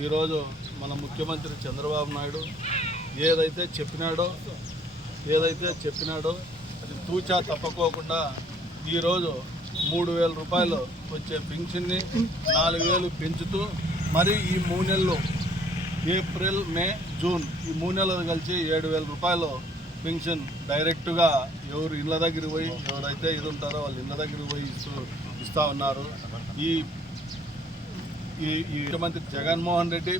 ఈరోజు మన ముఖ్యమంత్రి చంద్రబాబు నాయుడు ఏదైతే చెప్పినాడో ఏదైతే చెప్పినాడో అది తూచా తప్పకోకుండా ఈరోజు మూడు వేల రూపాయలు వచ్చే పింఛన్ని నాలుగు వేలు పెంచుతూ మరి ఈ మూడు నెలలు ఏప్రిల్ మే జూన్ ఈ మూడు నెలలు కలిసి ఏడు వేల రూపాయలు పెన్షన్ డైరెక్ట్గా ఎవరు ఇళ్ళ దగ్గరికి పోయి ఎవరైతే ఇది ఉంటారో వాళ్ళు ఇళ్ళ దగ్గరికి పోయి ఇస్తూ ఇస్తూ ఉన్నారు. ఈ ఈ ఈ ముఖ్యమంత్రి జగన్మోహన్ రెడ్డి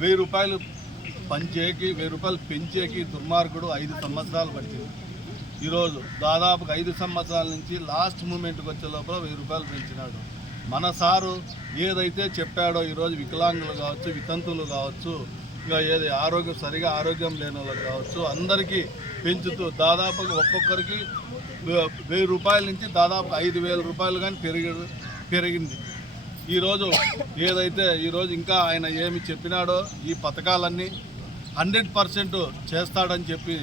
వెయ్యి రూపాయలు పంచేకి వెయ్యి రూపాయలు పెంచేకి దుర్మార్గుడు ఐదు సంవత్సరాలు పట్టింది. ఈరోజు దాదాపుగా ఐదు సంవత్సరాల నుంచి లాస్ట్ మూమెంట్కి వచ్చే లోపల వెయ్యి రూపాయలు పెంచినాడు. మన సారు ఏదైతే చెప్పాడో ఈరోజు వికలాంగులు కావచ్చు వితంతులు కావచ్చు ఇంకా ఏది ఆరోగ్యం సరిగా ఆరోగ్యం లేని వాళ్ళు కావచ్చు అందరికీ పెంచుతూ దాదాపుగా ఒక్కొక్కరికి వెయ్యి రూపాయల నుంచి దాదాపు ఐదు వేల రూపాయలు కానీ పెరిగి పెరిగింది. ఈరోజు ఏదైతే ఈరోజు ఇంకా ఆయన ఏమి చెప్పినాడో ఈ పథకాలన్నీ హండ్రెడ్ పర్సెంట్ చేస్తాడని చెప్పి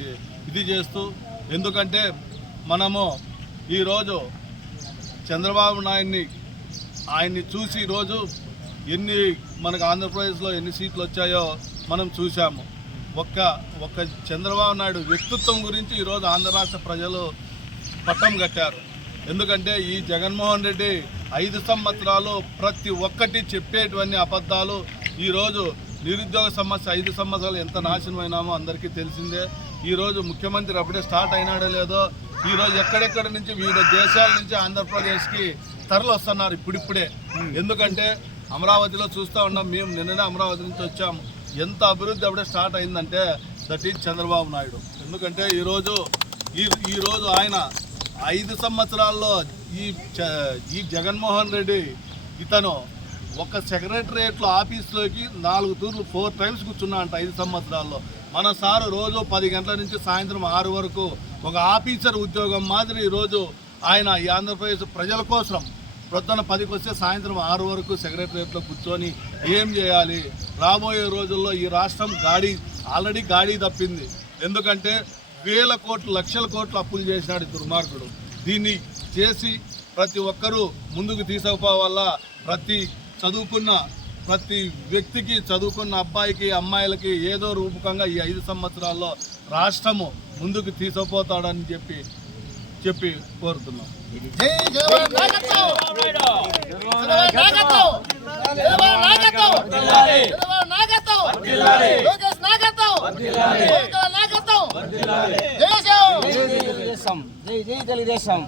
ఇది చేస్తూ ఎందుకంటే మనము ఈరోజు చంద్రబాబు నాయుడిని ఆయన్ని చూసి ఈరోజు ఎన్ని మనకు ఆంధ్రప్రదేశ్లో ఎన్ని సీట్లు వచ్చాయో మనం చూసాము ఒక్క ఒక్క చంద్రబాబు నాయుడు వ్యక్తిత్వం గురించి ఈరోజు ఆంధ్ర రాష్ట్ర ప్రజలు పట్టం కట్టారు. ఎందుకంటే ఈ జగన్మోహన్ రెడ్డి ఐదు సంవత్సరాలు ప్రతి ఒక్కటి చెప్పేటువంటి అబద్ధాలు. ఈరోజు నిరుద్యోగ సమస్య ఐదు సంవత్సరాలు ఎంత నాశనమైనామో అందరికీ తెలిసిందే. ఈరోజు ముఖ్యమంత్రి అప్పుడే స్టార్ట్ అయినాడో లేదో ఈరోజు ఎక్కడెక్కడి నుంచి వివిధ దేశాల నుంచి ఆంధ్రప్రదేశ్కి తరలి వస్తున్నారు ఇప్పుడిప్పుడే. ఎందుకంటే అమరావతిలో చూస్తూ ఉన్నాం మేము నిన్ననే అమరావతి నుంచి వచ్చాము. ఎంత అభివృద్ధి అప్పుడే స్టార్ట్ అయిందంటే దట్ ఈజ్ చంద్రబాబు నాయుడు. ఎందుకంటే ఈరోజు ఈ ఈరోజు ఆయన ఐదు సంవత్సరాల్లో ఈ ఈ జగన్మోహన్ రెడ్డి ఇతను ఒక సెక్రటరియట్లో ఆఫీస్లోకి నాలుగు తూర్లు ఫోర్ టైమ్స్ కూర్చున్నా అంట ఐదు సంవత్సరాల్లో. మన సారు రోజు పది గంటల నుంచి సాయంత్రం ఆరు వరకు ఒక ఆఫీసర్ ఉద్యోగం మాదిరి ఈరోజు ఆయన ఈ ఆంధ్రప్రదేశ్ ప్రజల కోసం ప్రొద్దున పదికి వస్తే సాయంత్రం ఆరు వరకు సెక్రటరియట్లో కూర్చొని ఏం చేయాలి? రాబోయే రోజుల్లో ఈ రాష్ట్రం గాడి ఆల్రెడీ గాడి తప్పింది. ఎందుకంటే వేల కోట్లు లక్షల కోట్లు అప్పులు చేసినాడు దుర్మార్గుడు. దీన్ని చేసి ప్రతి ఒక్కరూ ముందుకు తీసుకుపోవాలా. ప్రతి చదువుకున్న ప్రతి వ్యక్తికి చదువుకున్న అబ్బాయికి అమ్మాయిలకి ఏదో రూపకంగా ఈ ఐదు సంవత్సరాల్లో రాష్ట్రము ముందుకు తీసుకుపోతాడని చెప్పి చెప్పి కోరుతున్నాం. జై జై తెలుగుదేశం!